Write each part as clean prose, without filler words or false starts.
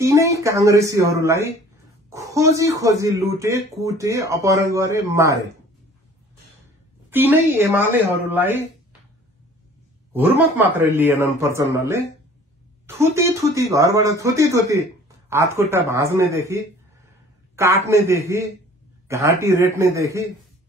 तीनै कांग्रेसीहरूलाई खोजी खोजी लुटे, कुटे, अपहरण गरे, मारे। तीनै एमालेहरूलाई हुर्मत मात्रै लिएनन् प्रचण्डले। थुती घरबाट थुती हातखुट्टा भाँच्नेदेखि, काट्नेदेखि, घाँटी रेट्नेदेखि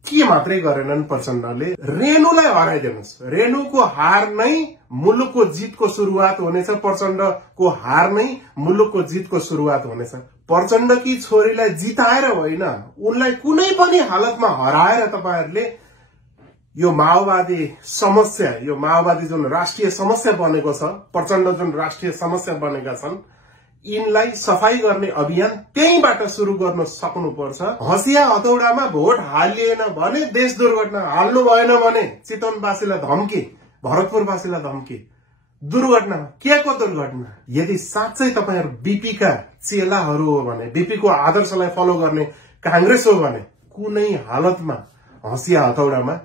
के मात्रै गरेनन् प्रचण्डले। रेणुलाई हराइदिनुहोस्। रेणुको हार नै मुलुकको जितको सुरुवात हुनेछ। प्रचण्डको हार नै मुलुकको जितको सुरुवात हुनेछ। प्रचण्डकी छोरीलाई जिताएर होइन, उनलाई कुनै पनि हालतमा हराएर तपाईहरुले यो माओवादी समस्या, यो माओवादी जुन राष्ट्रिय समस्या बनेको छ, प्रचण्ड जुन राष्ट्रिय समस्या बनेका छन्, यिनलाई सफाई गर्ने अभियान त्यहीबाट सुरु गर्न सक्नुपर्छ। हँसिया हतौडामा भोट हालिएन भने देश दुर्घटना, हाल्नु भएन भने चितवनवासीलाई धम्की, भरतपुरवासीलाई धम्की। दुर्घटना के को दुर्घटना? यदि साँच्चै तपाईहरु बीपीका चेलाहरू हो भने, बीपीको आदर्शलाई फलो गर्ने कांग्रेस हो भने कुनै हालतमा हँसिया हतौडामा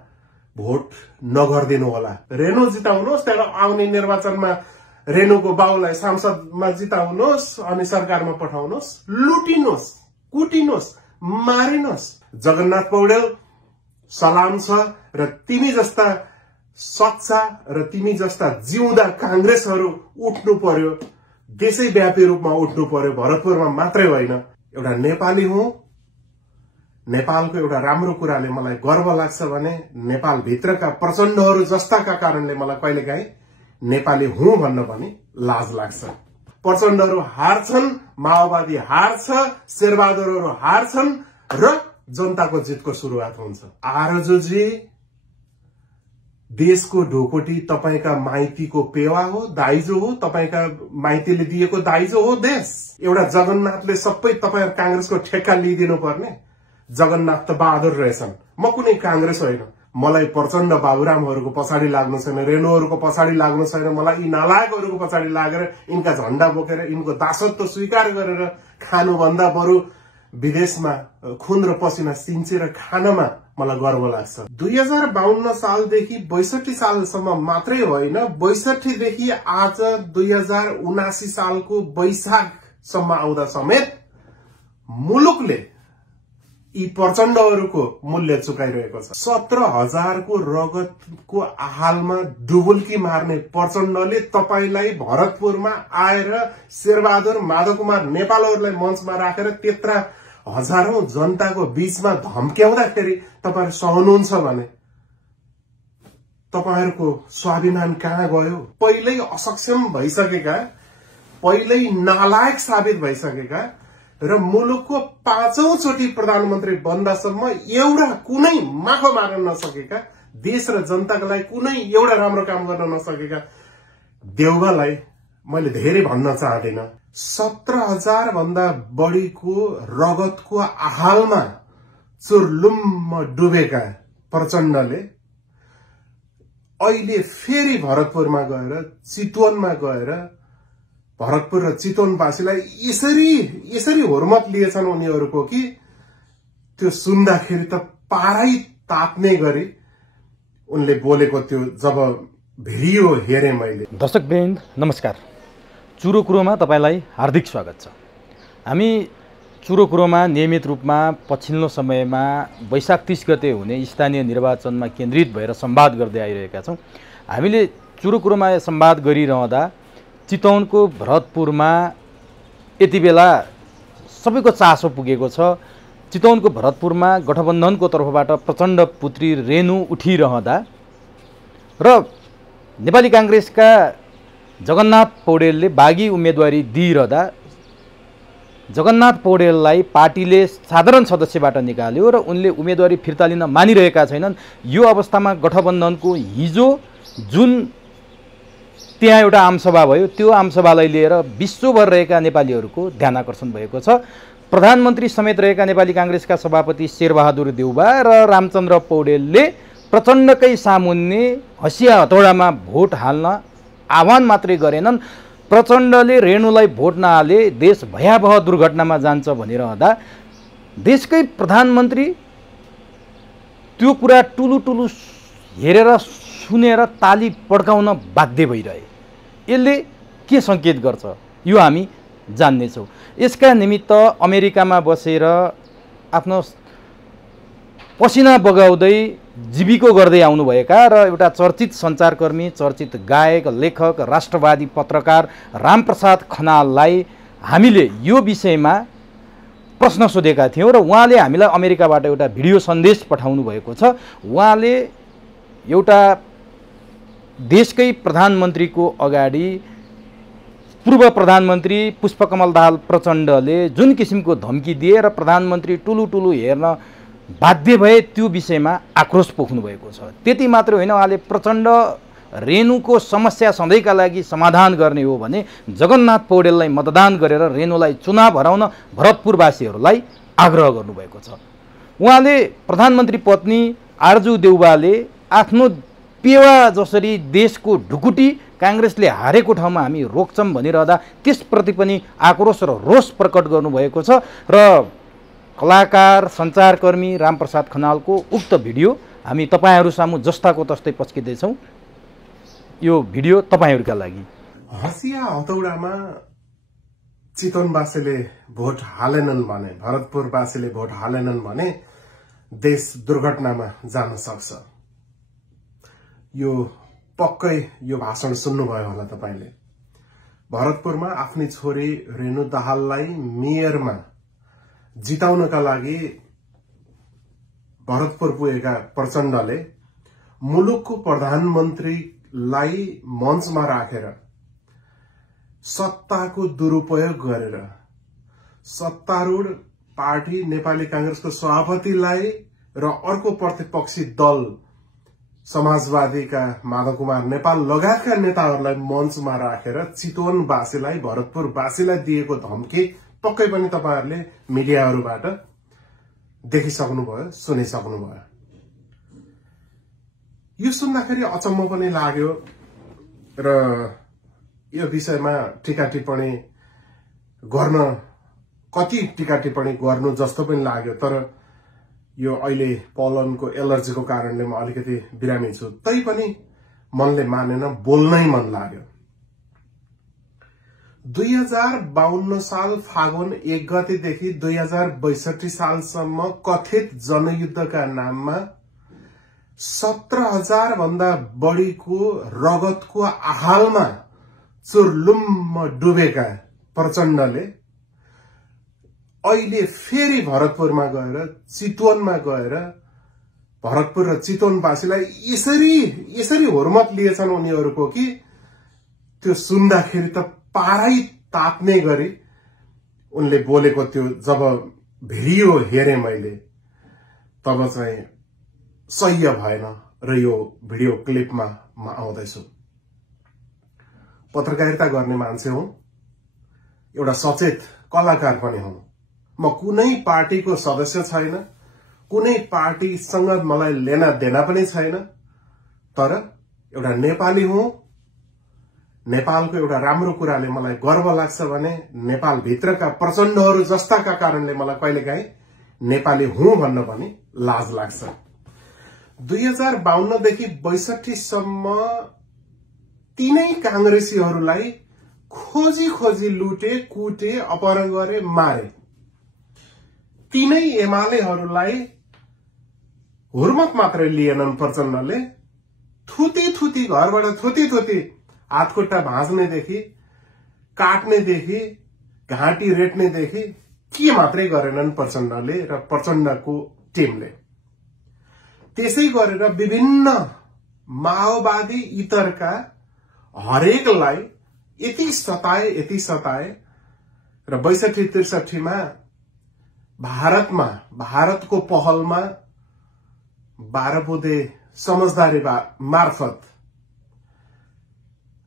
भोट नगर्दिनु होला। रेणु जिताउनुहोस्, त्यहाँ आउने निर्वाचनमा रेणुको बाउलाई सांसदमा जिताउनुहोस् अनि सरकारमा पठाउनुहोस्, लुटिनुहोस्, कुटिनुहोस्, मारिनुहोस्। जगन्नाथ पौडेल सलाम छ र तिमी जस्ता सच्चा र तिमी जस्ता जिउँदा कांग्रेसहरू उठ्नु पर्यो, देशैव्यापी रूपमा उठ्नु पर्यो। भरतपुरमा मात्रै होइन। एउटा नेपाली हुँ, नेपालको एउटा राम्रो कुराले मलाई गर्व लाग्छ भने नेपाल भित्रका प्रचण्डहरू जस्ताका कारणले मलाई कहिलेकाहीँ नेपाली हुँ भन्न पनि लाज लाग्छ। प्रचण्डहरू हार्छन्, माओवादी हार्छ, शेरबहादुरहरू हार्छन् र जनताको जितको सुरुवात हुन्छ। आरजुजी, देशको ढोकोटी तपाईका माइतीको पेवा हो, दाइजो हो, तपाईका माइतीले दिएको दाइजो हो देश। एउटा जगन्नाथले सबै तपाईहरु कांग्रेसको ठेक्का लिइदिनु पर्ने? जगन्नाथ त बहादुर रहेछन्। म कुनै कांग्रेस होइन। मलाई प्रचण्ड बाबुरामहरूको पछाडि लाग्नु छैन, रेणुहरूको पछाडि लाग्नु छैन। मलाई यी नालायकहरूको पछाडि लागेर यिनका झण्डा बोकेर यिनको दासत्व स्वीकार गरेर खानुभन्दा बरु विदेशमा खुन र पसिना सिन्चेर खानमा मलाई गर्व लाग्छ। 2052 सालदेखि 62 सालसम्म मात्रै होइन, 62 देखि आज 2079 सालको वैशाखसम्म आउँदा समेत मुलुकले यी प्रचण्डहरूको मूल्य चुकाइरहेको छ। 17,000 को रगतको आहालमा डुबुल्की मार्ने प्रचण्डले तपाईलाई भरतपुरमा आएर शेरबहादुर, माधव कुमार नेपालहरूलाई मञ्चमा राखेर त्यत्रा हजारौं जनताको बीचमा धम्क्याउँदाखेरि तपाईहरु सहनुहुन्छ भने तपाईहरुको स्वाभिमान कहाँ गयो? पहिल्यै असक्षम भइसकेका, पहिल्यै नालायक साबित भइसकेका र मुलुकको 5औं चोटि प्रधानमन्त्री बन्दासम्म एउटा कुनै माखो मार्न नसकेका, देश र जनताको लागि कुनै एउटा राम्रो काम गर्न नसकेका देउवालाई मैले धेरै भन्न चाहदिन। 17,000 भन्दा बढीको रगतको आहालमा चुर्लुम्म डुबेका प्रचण्डले अहिले फेरि भरतपुरमा गएर, चितवनमा गएर भरतपुर र चितवनवासीलाई यसरी हुर्मत लिएछन् उनीहरूको कि त्यो सुन्दाखेरि त पारै तात्ने गरी उनले बोलेको त्यो जब भिडियो हेरे मैले। दर्शकवृन्द नमस्कार, चुरो कुरोमा तपाईलाई हार्दिक स्वागत छ। हामी चुरो कुरोमा नियमित रूपमा पछिल्लो समयमा वैशाख 30 गते हुने स्थानीय निर्वाचनमा केन्द्रित भएर संवाद गर्दै आइरहेका छौं। हामीले चुरो कुरोमा संवाद गरिरहँदा चितवनको भरतपुरमा यति बेला सबैको चासो पुगेको छ। चितवनको भरतपुरमा गठबन्धनको तर्फबाट प्रचण्ड पुत्री रेणु उठिरहँदा र नेपाली कांग्रेसका जगन्नाथ पौडेलले बागी उम्मेदवारी दिइरहँदा जगन्नाथ पौडेललाई पार्टीले साधारण सदस्यबाट निकाल्यो र उनले उम्मेदवारी फिर्ता लिन मानिरहेका छैनन्। यो अवस्थामा गठबन्धनको हिजो जुन त्यहाँ एउटा आमसभा भयो, त्यो आमसभालाई लिएर विश्वभर रहेका नेपालीहरूको ध्यान आकर्षण भएको छ। प्रधानमन्त्री समेत रहेका नेपाली कांग्रेसका सभापति शेरबहादुर देउवा र रामचन्द्र पौडेलले प्रचण्डकै सामुन्ने हँसिया हतौडामा भोट हाल्न आह्वान मात्रै गरेनन्। प्रचण्डले रेणुलाई भोट नहाले देश भयावह दुर्घटनामा जान्छ भनिरहँदा देशकै प्रधानमन्त्री त्यो कुरा टुलु हेरेर सुनेर ताली पड्काउन बाध्य भइरहे। यसले के संकेत गर्छ? यो हामी जान्नेछौँ। यसका निमित्त अमेरिकामा बसेर आफ्नो पसिना बगाउँदै जीविको गर्दै आउनुभएका र एउटा चर्चित सञ्चारकर्मी, चर्चित गायक, लेखक, राष्ट्रवादी पत्रकार रामप्रसाद खनाललाई हामीले यो विषयमा प्रश्न सोधेका थियौँ र उहाँले हामीलाई अमेरिकाबाट एउटा भिडियो सन्देश पठाउनु भएको छ। उहाँले एउटा देशकै प्रधानमन्त्रीको अगाडि पूर्व प्रधानमन्त्री पुष्पकमल दाहाल प्रचण्डले जुन किसिमको धम्की दिए र प्रधानमन्त्री टुलु हेर्न बाध्य भए त्यो विषयमा आक्रोश पोख्नु भएको छ। त्यति मात्र होइन, उहाँले प्रचण्ड रेणुको समस्या सधैँका लागि समाधान गर्ने हो भने जगन्नाथ पौडेललाई मतदान गरेर रेणुलाई चुनाव हराउन भरतपुरवासीहरूलाई आग्रह गर्नुभएको छ। उहाँले प्रधानमन्त्री पत्नी आरजु देउवाले आफ्नो पेवा जसरी देशको ढुकुटी काङ्ग्रेसले हारेको ठाउँमा हामी रोक्छौँ भनिरहँदा त्यसप्रति पनि आक्रोश र रोष प्रकट गर्नुभएको छ र कलाकार सञ्चारकर्मी रामप्रसाद खनालको उक्त भिडियो हामी तपाईँहरू सामु जस्ताको तस्तै पस्किँदैछौँ। यो भिडियो तपाईँहरूका लागि। हसिया हतौडामा चितवनवासीले भोट हालेनन् भने, भरतपुरवासीले भोट हालेनन् भने देश दुर्घटनामा जान सक्छ। यो पक्कै यो भाषण सुन्नुभयो होला तपाईले। भरतपुरमा आफ्नी छोरी रेणु दाहाललाई मेयरमा जिताउनका लागि भरतपुर पुगेका प्रचण्डले मुलुकको प्रधानमन्त्रीलाई मञ्चमा राखेर सत्ताको दुरुपयोग गरेर सत्तारूढ पार्टी नेपाली कांग्रेसको सभापतिलाई र अर्को प्रतिपक्षी दल समाजवादीका माधव कुमार नेपाल लगायतका नेताहरूलाई मञ्चमा राखेर चितवनवासीलाई, भरतपुरवासीलाई दिएको धम्की पक्कै पनि तपाईहरुले मिडियाहरुबाट देखिसक्नुभयो, सुनिसक्नुभयो। यो सुन्दाखेरि अचम्म पनि लाग्यो र यो विषयमा टीका टिप्पणी गर्न, कति टीका टिप्पणी गर्नु जस्तो पनि लाग्यो। तर यो अहिले पोलनको एलर्जीको कारणले म अलिकति बिरामी छु, तैपनि मनले मानेन, बोल्नै मन लाग्यो। 2052 साल फागुन 1 गतेदेखि 2062 सालसम्म कथित जनयुद्धका नाममा 17,000 भन्दा बढीको रगतको आहालमा चुर्लुम्म डुबेका प्रचण्डले अहिले फेरि भरतपुरमा गएर, चितवनमा गएर भरतपुर र चितवनवासीलाई यसरी हुर्मत लिएछन् उनीहरूको कि त्यो सुन्दाखेरि त पारै तात्ने गरी उनले बोलेको त्यो जब भिडियो हेरे मैले तब चाहिँ सह्य भएन र यो भिडियो क्लिपमा म आउँदैछु। पत्रकारिता गर्ने मान्छे हुँ, एउटा सचेत कलाकार पनि हुँ। म कुनै पार्टीको सदस्य छैन, कुनै पार्टीसँग मलाई लेना देना पनि छैन, तर एउटा नेपाली हुँ। नेपालको एउटा राम्रो कुराले मलाई गर्व लाग्छ भने नेपाल भित्रका प्रचण्डहरू जस्ताका कारणले मलाई कहिलेकाहीँ नेपाली हुँ भन्न पनि लाज लाग्छ। 2052 देखि 62 सम्म तीनै कांग्रेसीहरूलाई खोजी लुटे, कुटे, अपहरण गरे, मारे। तीनै एमालेहरूलाई हुर्मत मात्रै लिएनन् प्रचण्डले। थुती घरबाट थुती हातखुट्टा भाँच्नेदेखि, काट्नेदेखि, घाँटी रेट्नेदेखि के मात्रै गरेनन् प्रचण्डले र प्रचण्डको टिमले। त्यसै गरेर विभिन्न माओवादी इतरका हरेकलाई यति सताए र 62-63 मा भारतको पहलमा 12 बुँदे समझदारी मार्फत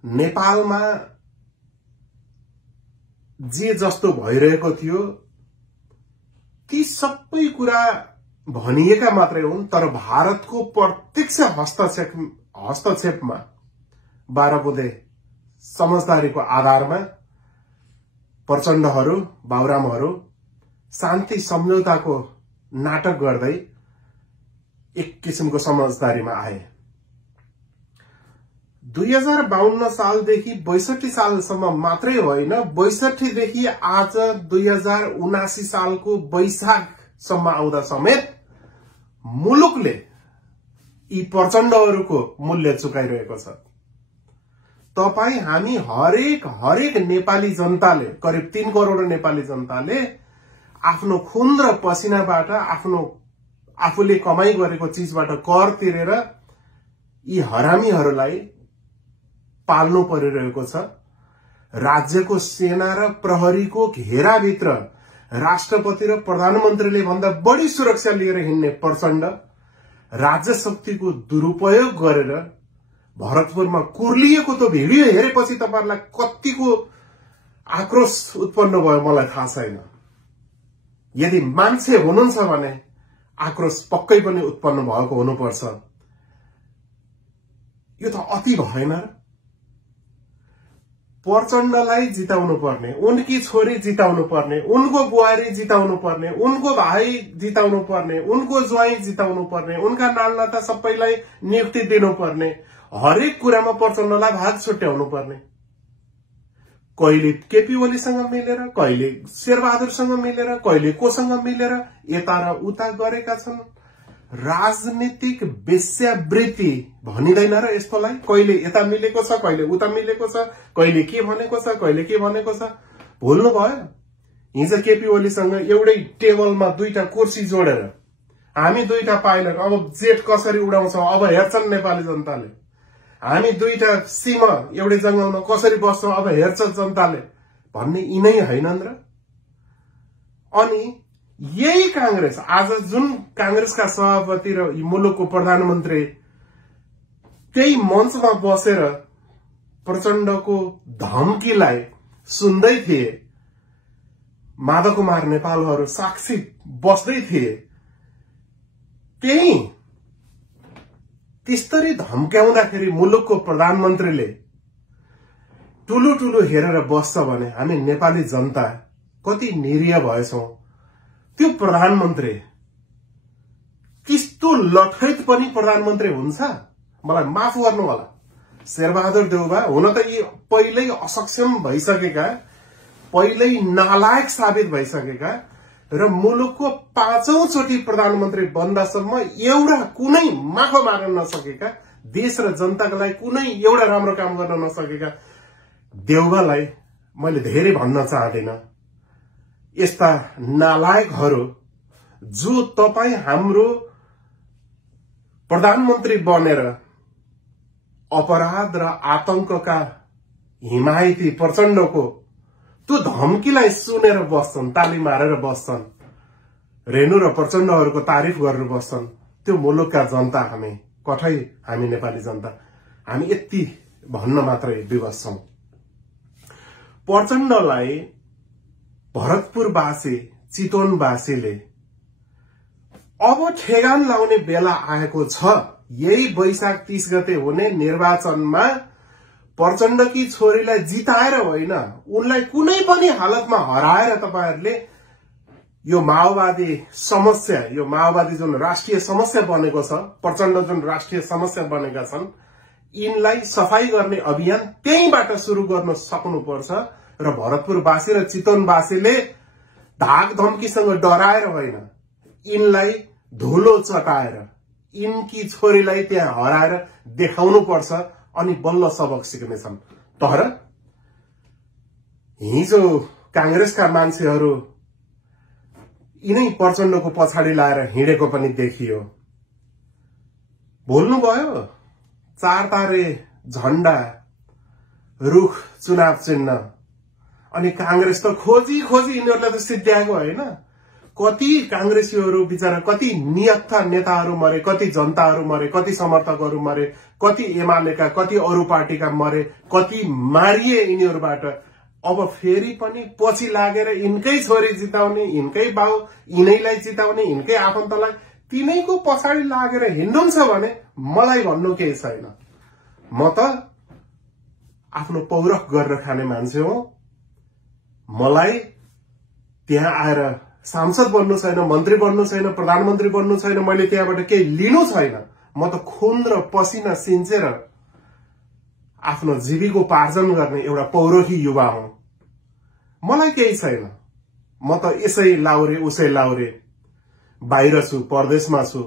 नेपालमा जे जस्तो भइरहेको थियो ती सबै कुरा भनिएका मात्रै हुन्, तर भारतको प्रत्यक्ष हस्तक्षेपमा 12 बुँदे समझदारीको आधारमा प्रचण्डहरू, बाबुरामहरू शान्ति सम्झौताको नाटक गर्दै एक किसिमको समझदारीमा आए। 2052 सालदेखि 62 सालसम्म मात्रै होइन, 62 देखि आज 2079 सालको वैशाखसम्म आउँदा समेत मुलुकले यी प्रचण्डहरूको मूल्य चुकाइरहेको छ। तपाई हामी हरेक नेपाली जनताले, करिब 3 करोड़ नेपाली जनताले आफ्नो खुन र पसिनाबाट आफूले कमाई गरेको चीजबाट कर तिरेर यी हरामीहरूलाई पाल्नु परिरहेको छ। राज्यको सेना र प्रहरीको घेराभित्र राष्ट्रपति र प्रधानमन्त्रीले भन्दा बढी सुरक्षा लिएर हिँड्ने प्रचण्ड राज्य शक्तिको दुरुपयोग गरेर भरतपुरमा कुर्लिएको त्यो भिडियो हेरेपछि तपाईहरुलाई कतिको आक्रोश उत्पन्न भयो मलाई थाहा छैन। यदि मान्छे हुनुहुन्छ भने आक्रोश पक्कै पनि उत्पन्न भएको हुनुपर्छ। यो त अति भएन र? प्रचण्डलाई जिताउनु पर्ने, उनकी छोरी जिताउनु पर्ने, उनको बुहारी जिताउनु पर्ने, उनको भाइ जिताउनु पर्ने, उनको ज्वाइँ जिताउनु पर्ने, उनका नालनाता सबैलाई नियुक्ति दिनुपर्ने, हरेक कुरामा प्रचण्डलाई भाग छुट्याउनु पर्ने। कहिले केपी ओलीसँग मिलेर, कहिले शेरबहादुरसँग मिलेर, कहिले कोसँग मिलेर यता र उता गरेका छन्। राजनीतिक वेश्यावृत्ति भनिदैन र यस्तोलाई? कहिले यता मिलेको छ, कहिले उता मिलेको छ, कहिले के भनेको छ, कहिले के भनेको छ। भुल्नु भयो? हिजो केपी ओलीसँग एउटै टेबलमा 2टा कुर्सी जोडेर हामी 2टा पाइलट अब जेट कसरी उडाउँछौं अब हेर्छन् नेपाली जनताले। हामी 2टा सीमा एउटै जंगलमा कसरी बस्छौं अब हेर्छ जनताले भन्ने यिनै हैनन् र? अनि यही कांग्रेस, आज जुन कांग्रेसका सभापति र मुलुकको प्रधानमन्त्री त्यही मञ्चमा बसेर प्रचण्डको धम्कीलाई सुन्दै थिए, माधव कुमार नेपालहरू साक्षी बस्दै थिए, त्यसरी धम्क्याउँदाखेरि मुलुकको प्रधानमन्त्रीले ठुलो हेरेर बस्छ भने हामी नेपाली जनता कति निरीह भएछौं। त्यो प्रधानमन्त्री त्यस्तो लठैत पनि प्रधानमन्त्री हुन्छ? मलाई माफ गर्नु होला, शेरबहादुर देउवा हुन त यी पहिल्यै असक्षम भइसकेका, पहिल्यै नालायक साबित भइसकेका र मुलुकको 5औं चोटि प्रधानमन्त्री बन्दासम्म एउटा कुनै माखो मार्न नसकेका, देश र जनताका लागि कुनै एउटा राम्रो काम गर्न नसकेका देउवालाई मैले धेरै भन्न चाहदिन। यस्ता नालायकहरू जो तपाई हाम्रो प्रधानमन्त्री बनेर अपराध र आतंकका हिमायती प्रचण्डको त्यो धम्कीलाई सुनेर बस्छन्, ताली मारेर बस्छन्, रेणु र प्रचण्डहरूको तारिफ गरेर बस्छन्, त्यो मुलुकका जनता हामी नेपाली जनता हामी यति भन्न मात्रै विवश छौं। प्रचण्डलाई भरतपुरवासी, चितवनवासीले अब ठेगान लाउने बेला आएको छ। यही वैशाख 30 गते हुने निर्वाचनमा प्रचण्डकी छोरीलाई जिताएर होइन, उनलाई कुनै पनि हालतमा हराएर तपाईहरुले यो माओवादी समस्या, यो माओवादी जुन राष्ट्रिय समस्या बनेको छ, प्रचण्ड जुन राष्ट्रिय समस्या बनेका छन्, यिनलाई सफाई गर्ने अभियान त्यहीबाट सुरु गर्न सक्नुपर्छ र भरतपुरवासी र चितवनवासीले धाक धम्कीसँग डराएर होइन, यिनलाई धुलो चटाएर यिनकी छोरीलाई त्यहाँ हराएर देखाउनु पर्छ अनि बल्ल सबक सिक्नेछन्। तर हिजो कांग्रेसका मान्छेहरू यिनै प्रचण्डको पछाडि लाएर हिँडेको पनि देखियो। भुल्नुभयो? 4 तारे झण्डा, रुख चुनाव चिन्ह, अनि कांग्रेस त खोजी यिनीहरूले त सिद्ध्याएको होइन। कति कांग्रेसीहरू बिचारा, कति नियत्था नेताहरू मरे, कति जनताहरू मरे, कति समर्थकहरू मरे, कति एमालेका, कति अरू पार्टीका मरे, कति मारिए यिनीहरूबाट। अब फेरि पनि पछि लागेर यिनकै छोरी जिताउने, यिनकै बाउ यिनैलाई जिताउने, यिनकै आफन्तलाई तिनैको पछाडि लागेर हिँड्नुहुन्छ भने मलाई भन्नु केही छैन। म त आफ्नो पौरख गरेर खाने मान्छे हो। मलाई त्यहाँ आएर सांसद बन्नु छैन, मन्त्री बन्नु छैन, प्रधानमन्त्री बन्नु छैन, मैले त्यहाँबाट केही लिनु छैन। म त खुन र पसिना सिन्चेर आफ्नो जीविकोपार्जन गर्ने एउटा पौरोही युवा हुँ। मलाई केही छैन, म त यसै लाउरे उसै लाउरे, बाहिर छु, परदेशमा छु,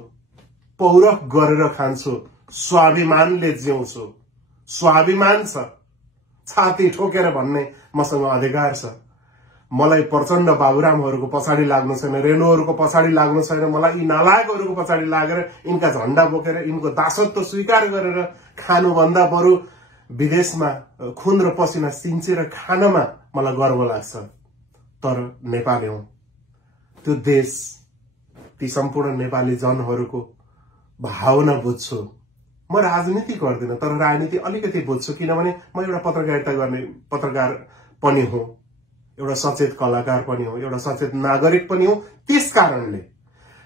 पौरख गरेर खान्छु, स्वाभिमानले जिउँछु। स्वाभिमान छ, छाती ठोकेर भन्ने मसँग अधिकार छ। मलाई प्रचण्ड बाबुरामहरूको पछाडि लाग्नु छैन, रेणुहरूको पछाडि लाग्नु छैन। मलाई यी नालायकहरूको पछाडि लागेर यिनका झण्डा बोकेर यिनको दासत्व स्वीकार गरेर खानुभन्दा बरु विदेशमा खुन र पसिना सिन्चेर खानमा मलाई गर्व लाग्छ। तर नेपाली हुँ, त्यो देश, ती सम्पूर्ण नेपाली जनहरूको भावना बुझ्छु। म राजनीति गर्दिन, तर राजनीति अलिकति बुझ्छु, किनभने म एउटा पत्रकारिता गर्ने पत्रकार पनि हुँ, एउटा सचेत कलाकार पनि हो, एउटा सचेत नागरिक पनि हो। त्यस कारणले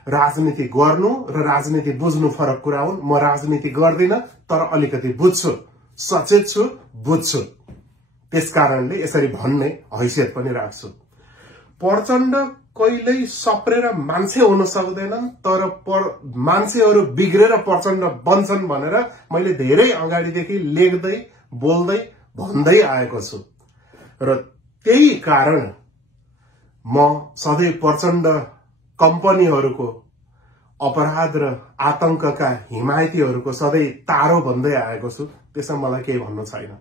राजनीति गर्नु र राजनीति बुझ्नु फरक कुरा हुन्। म राजनीति गर्दिन, तर अलिकति बुझ्छु, सचेत छु, बुझ्छु। त्यस कारणले यसरी भन्ने हैसियत पनि राख्छु। प्रचण्ड कहिल्यै सप्रेर मान्छे हुन सक्दैनन्, तर मान्छेहरू बिग्रेर प्रचण्ड बन्छन् भनेर मैले धेरै अगाडिदेखि लेख्दै बोल्दै भन्दै आएको छु। र त्यही कारण म सधैँ प्रचण्ड कम्पनीहरूको अपराध र आतंकका हिमायतीहरूको सधैँ तारो भन्दै आएको छु। त्यसमा मलाई केही भन्नु छैन।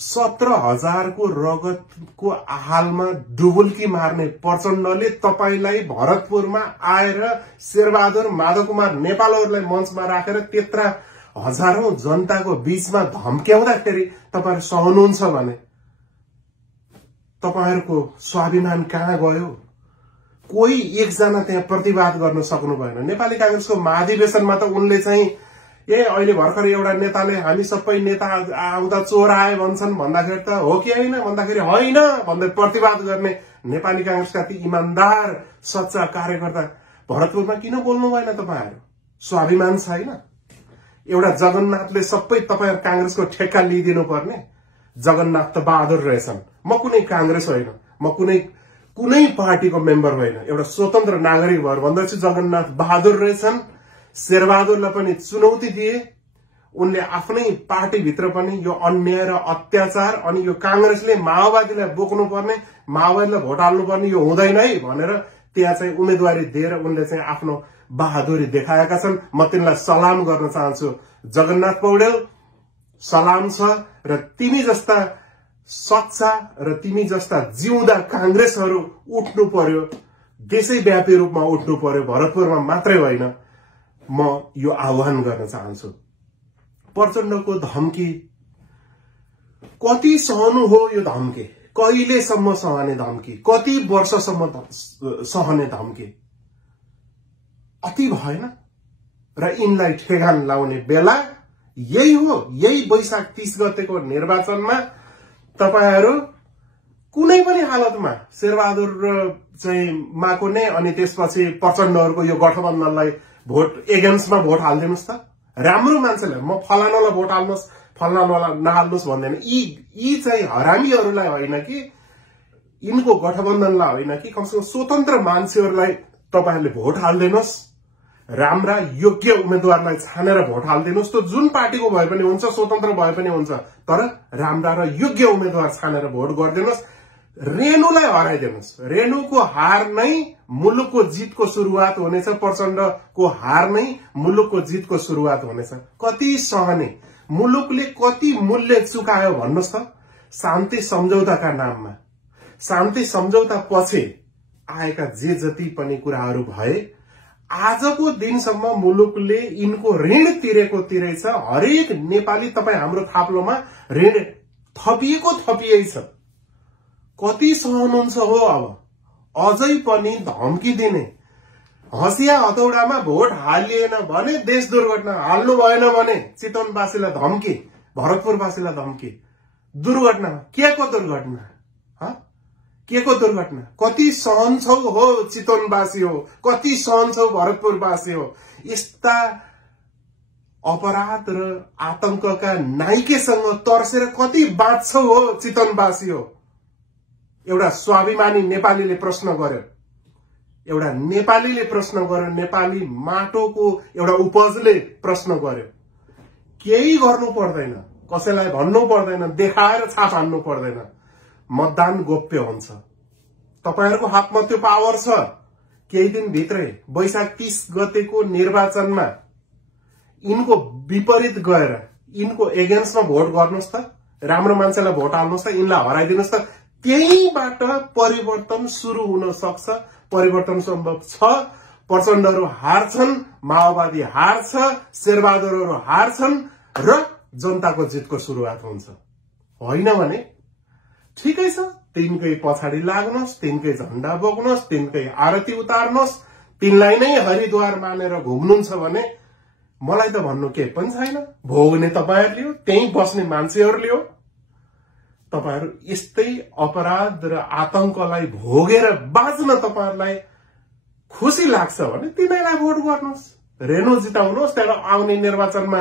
17,000 को रगतको आहालमा डुबुल्की मार्ने प्रचण्डले तपाईलाई भरतपुरमा आएर शेरबहादुर माधव कुमार नेपालहरूलाई मञ्चमा राखेर त्यत्रा हजारौं जनताको बीचमा धम्क्याउँदाखेरि तपाईहरु सहनुहुन्छ भने तपाईहरुको स्वाभिमान कहाँ गयो? कोही एकजना त्यहाँ प्रतिवाद गर्न सक्नु भएन। नेपाली कांग्रेसको महाधिवेशनमा त उनले चाहिँ अहिले भर्खर एउटा नेताले हामी सबै नेता आउँदा चोर आए भन्छन् भन्दाखेरि त हो कि होइन भन्दाखेरि होइन भन्दै प्रतिवाद गर्ने नेपाली कांग्रेसका ती इमानदार सच्चा कार्यकर्ता भरतपुरमा किन बोल्नु भएन? तपाईहरु स्वाभिमान छैन? एउटा जगन्नाथले सबै तपाईहरु कांग्रेसको ठेक्का लिइदिनु पर्ने? जगन्नाथ त बहादुर रहेछन्। म कुनै कांग्रेस होइन, म कुनै पार्टीको मेम्बर होइन, एउटा स्वतन्त्र नागरिक भएर भन्दैछु जगन्नाथ बहादुर रहेछन्। शेरबहादुरलाई पनि चुनौती दिए। उनले आफ्नै पार्टी भित्र पनि यो अन्याय र अत्याचार अनि यो कांग्रेसले माओवादीलाई बोक्नु पर्ने, माओवादीलाई भोट हाल्नु पर्ने यो हुँदैन है भनेर त्यहाँ चाहिँ उम्मेदवारी दिएर उनले चाहिँ आफ्नो बहादुरी देखाएका छन्। म तिनलाई सलाम गर्न चाहन्छु। जगन्नाथ पौडेल सलाम छ र तिमी जस्ता सच्चा र तिमी जस्ता जिउँदा कांग्रेसहरू उठ्नु पर्यो, देशैव्यापी रूपमा उठ्नु पर्यो, भरतपुरमा मात्रै होइन। म यो आह्वान गर्न चाहन्छु। प्रचण्डको धम्की कति सहनु हो? यो धम्की कहिलेसम्म सहने धम्की? कति वर्षसम्म सहने धम्की? अति भएन? र यिनलाई ठेगान लाउने बेला यही हो। यही वैशाख 30 गतेको निर्वाचनमा तपाईहरु कुनै पनि हालतमा शेरबहादुर चाहिँ माको नै अनि त्यसपछि प्रचण्डहरुको यो गठबन्धनलाई भोट एगेन्स्टमा भोट हाल्दिनुस् त। राम्रो मान्छेलाई म फलानालाई भोट हाल्नुस्, फलानालाई नहाल्नुस् भन्दैन। यी चाहिँ हरामीहरुलाई होइन कि यिनको गठबन्धनलाई होइन कि कमसेकम स्वतन्त्र मान्छेहरुलाई तपाईहरुले भोट हाल्दिनुस्। राम्रा योग्य उम्मेदवारलाई छानेर भोट हाल्दिनुस्। त जुन पार्टीको भए पनि हुन्छ, स्वतन्त्र भए पनि हुन्छ, तर राम्रा र योग्य उम्मेदवार छानेर भोट गरिदिनुस्। रेणुलाई हराइदिनुस्। रेणुको हार नै मुलुकको जितको सुरुवात हुनेछ। प्रचण्डको हार नै मुलुकको जितको सुरुवात हुनेछ। कति सहने? मुलुकले कति मूल्य चुकायो भन्नुस् त? शान्ति सम्झौताका नाममा, शान्ति सम्झौता पछि आएका जे जति पनि कुराहरू भए आजको दिनसम्म मुलुकले यिनको ऋण तिरेको तिरै छ। हरेक नेपाली तपाई हाम्रो थाप्लोमा ऋण थपियै छ। कति सहनुहुन्छ हो? अब अझै पनि धम्की दिने, हँसिया हतौडामा भोट हालिएन भने देश दुर्घटना, हाल्नु भएन भने चितवनवासीलाई धम्की, भरतपुरवासीलाई धम्की। दुर्घटना के को दुर्घटना? के को दुर्घटना? कति सहन्छौ हो चितवनवासी हो? कति सहन्छौ भरतपुरवासी हो? यस्ता अपराध र आतंकका नाइकेसँग तर्सेर कति बाँच्छौ हो चितवनवासी हो? एउटा स्वाभिमानी नेपालीले प्रश्न गर्यो। एउटा नेपालीले प्रश्न गर्यो। नेपाली माटोको एउटा उपजले प्रश्न गर्यो। केही गर्नु पर्दैन। कसैलाई भन्नु पर्दैन, देखाएर छाप हान्नु पर्दैन। मतदान गोप्य हुन्छ। तपाईहरुको हातमा त्यो पावर छ। केही दिन भित्रै वैशाख 30 गतेको निर्वाचनमा यिनको विपरीत गएर यिनको एगेन्स्टमा भोट गर्नुस् त, राम्रो मान्छेलाई भोट हाल्नुस् त, यिनलाई हराइदिनुस् त। त्यहीबाट परिवर्तन सुरु हुन सक्छ। परिवर्तन सम्भव छ। प्रचण्डहरू हार्छन्, माओवादी हार्छ, शेरबहादुरहरू हार्छन् र जनताको जितको सुरुवात हुन्छ। होइन भने ठिकै छ, तिनकै पछाडि लाग्नुहोस्, तिनकै झण्डा बोक्नुहोस्, तिनकै आरती उतार्नुहोस्, तिनलाई नै हरिद्वार मानेर घुम्नुहुन्छ भने मलाई त भन्नु केही पनि छैन। भोग्ने तपाईहरुले हो, त्यही बस्ने मान्छेहरुले हो। तपाईहरु यस्तै अपराध र आतंकलाई भोगेर बाँच्न तपाईहरुलाई खुसी लाग्छ भने तिनीलाई भोट गर्नुहोस्, रेणु जिताउनुहोस्, त्यहाँबाट आउने निर्वाचनमा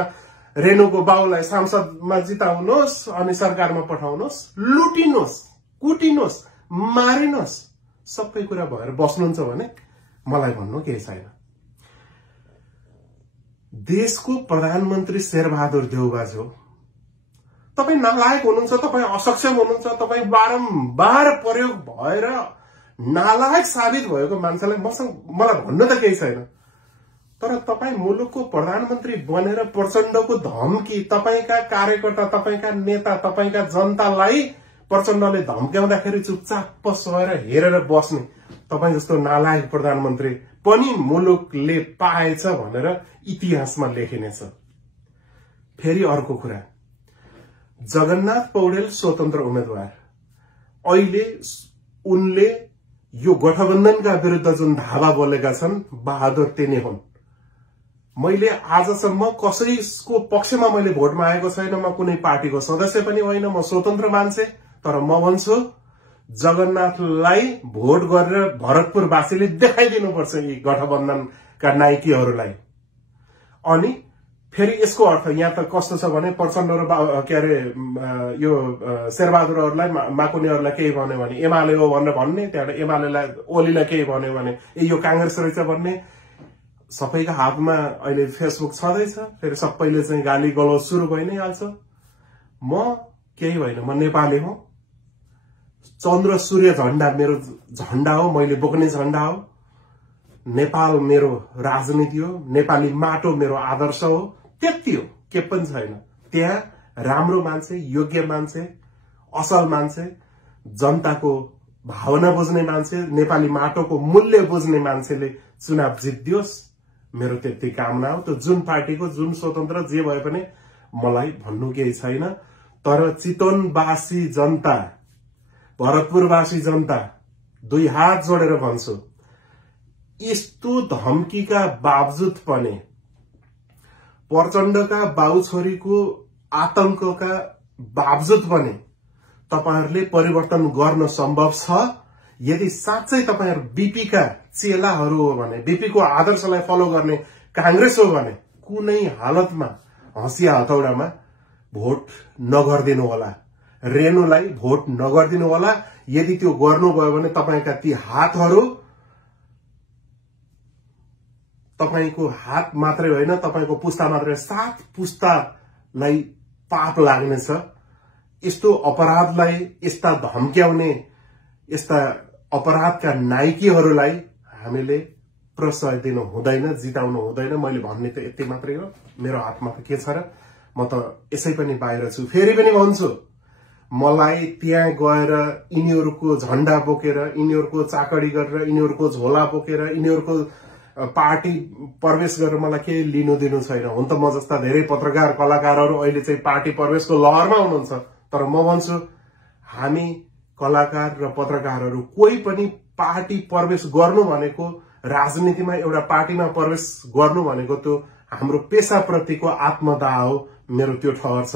रेणुको बाउलाई सांसदमा जिताउनुहोस् अनि सरकारमा पठाउनुहोस्, लुटिनुहोस्, कुटिनुहोस्, मारिनुहोस्, सबै कुरा भएर बस्नुहुन्छ भने मलाई भन्नु केही छैन। देशको प्रधानमन्त्री शेरबहादुर देउबाज हो। तपाई नालायक हुनुहुन्छ, तपाई असक्षम हुनुहुन्छ, तपाई बारम्बार प्रयोग भएर नालायक साबित भएको मान्छेलाई मलाई भन्नु त केही छैन। तर तपाई मुलुकको प्रधानमन्त्री बनेर प्रचण्डको धम्की, तपाईका कार्यकर्ता, तपाईका नेता, तपाईका जनतालाई प्रचण्डले धम्क्याउँदाखेरि चुपचाप सहेर हेरेर बस्ने तपाई जस्तो नालायक प्रधानमन्त्री पनि मुलुकले पाएछ भनेर इतिहासमा लेखिनेछ। फेरि अर्को कुरा, जगन्नाथ पौडेल स्वतन्त्र उम्मेदवार, अहिले उनले यो गठबन्धनका विरुद्ध जुन धावा बोलेका छन्, बहादुर तिनी हुन्। मैले आजसम्म कसैको पक्षमा मैले भोट मागेको छैन। म कुनै पार्टीको सदस्य पनि होइन, म स्वतन्त्र मान्छे। तर म भन्छु जगन्नाथलाई भोट गरेर भरतपुरवासीले देखाइदिनुपर्छ यी गठबन्धनका नायकीहरूलाई। अनि फेरि यसको अर्थ यहाँ त कस्तो छ भने प्रचण्ड र के अरे यो शेरबहादुरहरूलाई माकुनेहरूलाई केही भन्यो भने एमाले हो भनेर भन्ने, त्यहाँबाट एमालेलाई ओलीलाई केही भन्यो भने यो कांग्रेस रहेछ भन्ने। सबैका हातमा अहिले फेसबुक छँदैछ, फेरि सबैले चाहिँ गाली गलौज सुरु भइ नै हाल्छ। म केही होइन, म नेपाली हुँ। चन्द्र सूर्य झण्डा मेरो झण्डा हो, मैले बोक्ने झण्डा हो। नेपाल मेरो राजनीति हो, नेपाली माटो मेरो आदर्श हो। त्यति हो, के पनि छैन। त्यहाँ राम्रो मान्छे, योग्य मान्छे, असल मान्छे, जनताको भावना बुझ्ने मान्छे, नेपाली माटोको मूल्य बुझ्ने मान्छेले चुनाव जित्दियोस्, मेरो त्यति कामना हो। त्यो जुन पार्टीको, जुन स्वतन्त्र जे भए पनि मलाई भन्नु केही छैन। तर चितवनवासी जनता, भरतपुरवासी जनता, दुई हात जोडेर भन्छु, यस्तो धम्कीका बावजुद पनि, प्रचण्डका बाउ छोरीको आतंकका बावजुद पनि तपाईहरुले परिवर्तन गर्न सम्भव छ। यदि साँच्चै तपाईहरु बीपीका चेलाहरू हो भने, बीपीको आदर्शलाई फलो गर्ने कांग्रेस हो भने कुनै हालतमा हँसिया हतौडामा भोट नगर्दिनु होला, रेणुलाई भोट नगर्दिनु होला। यदि त्यो गर्नुभयो भने तपाईका ती हातहरू, तपाईको हात मात्रै होइन, तपाईको पुस्ता मात्रै, 7 पुस्तालाई पाप लाग्नेछ। यस्तो अपराधलाई, यस्ता धम्क्याउने, यस्ता अपराधका नायकीहरूलाई हामीले प्रश्रय दिनु हुँदैन, जिताउनु हुँदैन। मैले भन्ने त यति मात्रै हो। मेरो हातमा त के छ र, म त यसै पनि बाहिर छु। फेरि पनि भन्छु, मलाई त्यहाँ गएर यिनीहरूको झण्डा बोकेर, यिनीहरूको चाकडी गरेर, यिनीहरूको झोला बोकेर, यिनीहरूको पार्टी प्रवेश गरेर मलाई केही लिनु दिनु छैन। हुन त म जस्ता धेरै पत्रकार कलाकारहरू अहिले चाहिँ पार्टी प्रवेशको लहरमा हुनुहुन्छ। तर म भन्छु, हामी कलाकार र पत्रकारहरू कोही पनि पार्टी प्रवेश गर्नु भनेको, राजनीतिमा एउटा पार्टीमा प्रवेश गर्नु भनेको त्यो हाम्रो पेशाप्रतिको आत्मदाह हो। मेरो त्यो ठहर छ।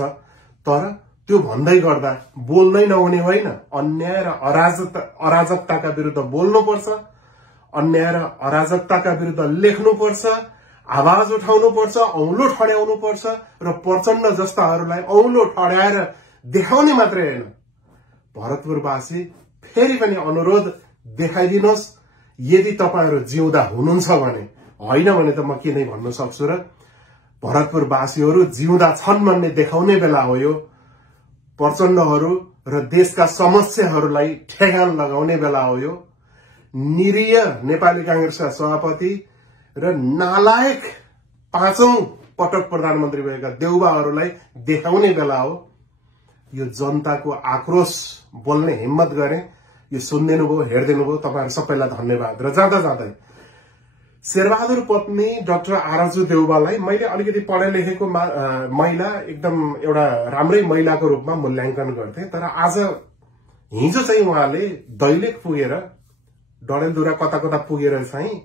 तर त्यो भन्दै गर्दा बोल्दै नहुने होइन। अन्याय र अराजकताका विरुद्ध बोल्नुपर्छ, अन्याय र अराजकताका विरुद्ध लेख्नुपर्छ, आवाज उठाउनुपर्छ, औंलो ठड्याउनुपर्छ र प्रचण्ड जस्ताहरूलाई औंलो ठड्याएर देखाउने मात्रै होइन। भरतपुरवासी फेरि पनि अनुरोध देखाइदिनुहोस्, यदि तपाईहरु जिउँदा हुनुहुन्छ भने। होइन भने त म के नै भन्न सक्छु र। भरतपुरवासीहरू जिउँदा छन् भन्ने देखाउने बेला हो यो। प्रचण्डहरू र देशका समस्याहरूलाई ठेगान लगाउने बेला हो यो। निरीह नेपाली कांग्रेसका सभापति र नालायक 5औं पटक प्रधानमन्त्री भएका देउबाहरूलाई देखाउने बेला हो। यो जनताको आक्रोश बोल्ने हिम्मत गरे। यो सुनिदिनु भयो, हेरिदिनु भयो, तपाईहरु सबैलाई धन्यवाद। र जाँदा जाँदै शेरबहादुर पत्नी डाक्टर आरजु देउबालाई मैले अलिकति पढे लेखेको महिला, एकदम एउटा राम्रै महिलाको रूपमा मूल्याङ्कन गर्थे। तर आज हिजो चाहिँ उहाँले दैलेख पुगेर, डडेलधुरा कता कता पुगेर चाहिँ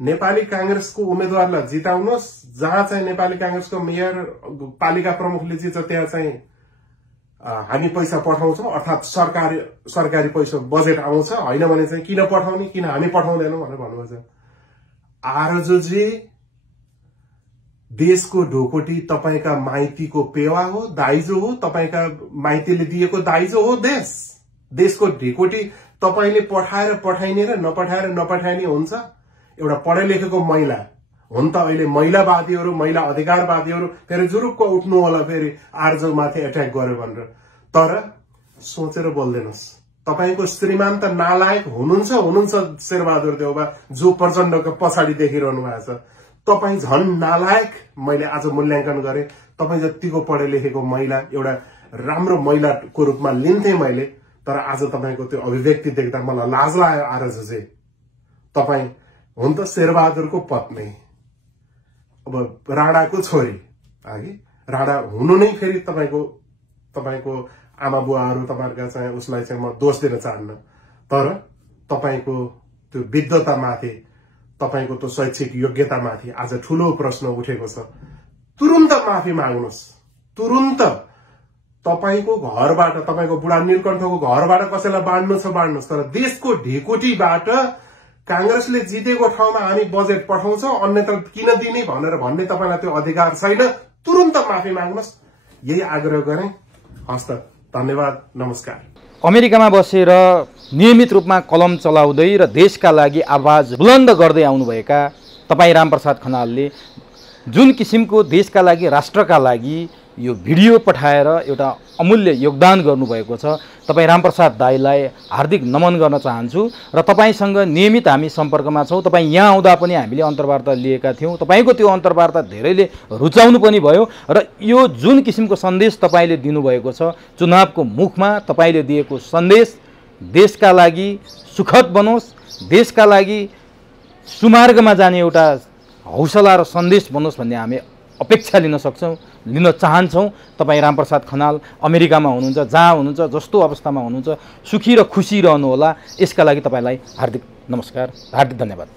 नेपाली कांग्रेसको उम्मेदवारलाई जिताउनुहोस्, जहाँ चाहिँ नेपाली कांग्रेसको मेयर पालिका प्रमुखले जित्छ त्यहाँ चाहिँ हामी पैसा पठाउँछौं, अर्थात सरकारी पैसा बजेट आउँछ, हैन भने चाहिँ किन पठाउने, किन हामी पठाउँदैनौं भनेर भन्नुभएको छ। आरजुजी, देशको ढोकोटी तपाईका माइतीको पेवा हो, दाइजो हो, तपाईका माइतीले दिएको दाइजो हो। देशको ढोकोटी तपाईले पठाएर पठाइने र नपठाएर नपठाइने हुन्छ। एउटा पढे लेखेको महिला हुन त अहिले महिलावादीहरू, महिला अधिकारवादीहरू फेरि जुरुक्क उठ्नु होला फेरि आरजु माथि एट्याक गर्यो भनेर। तर सोचेर बोल्दैनस्, तपाईको श्रीमान त नालायक हुनुहुन्छ शेरबहादुर देउबा, जो प्रचण्डको पछाडि देखिरहनु भएको छ। तपाई झन् नालायक मैले आज मूल्याङ्कन गरे। तपाई जतिको पढे लेखेको महिला, एउटा राम्रो महिलाको रूपमा लिन्थे मैले, तर आज तपाईको त्यो अभिव्यक्ति देख्दा मलाई लाज लाग्यो। आरजुजी, तपाई हुन त शेरबहादुरको पत्नी, अब राणाको छोरी, राणा हुनु नै फेरि तपाईको आमा बुवाहरू, तपाईहरुका चाहिँ उसलाई चाहिँ म दोष दिन चाहन्न। तर तपाईको त्यो विद्वतामाथि, तपाईको त्यो शैक्षिक योग्यतामाथि आज ठूलो प्रश्न उठेको छ। तुरुन्त माफी माग्नुस्, तुरुन्त। तपाईको घरबाट, तपाईको बुढा नीलकण्ठको घरबाट कसैलाई बाँड्नु छ बाँड्नुस्, तर देशको ढेकोटीबाट कांग्रेसले जितेको ठाउँमा हामी बजेट पठाउँछौं, अन्यथा किन दिने भनेर भन्ने तपाईलाई त्यो अधिकार छैन। तुरुन्त माफी माग्नुस्, यही आग्रह गरे। हस्त, धन्यवाद, नमस्कार। अमेरिकामा बसेर नियमित रूपमा कलम चलाउँदै र देशका लागि आवाज बुलन्द गर्दै आउनुभएका तपाईँ रामप्रसाद खनालले जुन किसिमको देशका लागि, राष्ट्रका लागि यो भिडियो पठाएर एउटा अमूल्य योगदान गर्नुभएको छ, तपाईँ रामप्रसाद दाइलाई हार्दिक नमन गर्न चाहन्छु। र तपाईसँग नियमित हामी सम्पर्कमा छौँ। तपाईँ यहाँ आउँदा पनि हामीले अन्तर्वार्ता लिएका थियौँ। तपाईको त्यो अन्तर्वार्ता धेरैले रुचाउनु पनि भयो। र यो जुन किसिमको सन्देश तपाईले दिनुभएको छ, चुनावको मुखमा तपाईले दिएको सन्देश देशका लागि सुखद बनोस्, देशका लागि सुमार्गमा जाने एउटा हौसला र सन्देश बनोस् भन्ने हामी अपेक्षा लिन चाहन्छौँ। तपाईँ रामप्रसाद खनाल अमेरिकामा हुनुहुन्छ, जहाँ हुनुहुन्छ, जस्तो अवस्थामा हुनुहुन्छ, सुखी र खुसी रहनुहोला। यसका लागि तपाईलाई हार्दिक नमस्कार, हार्दिक धन्यवाद।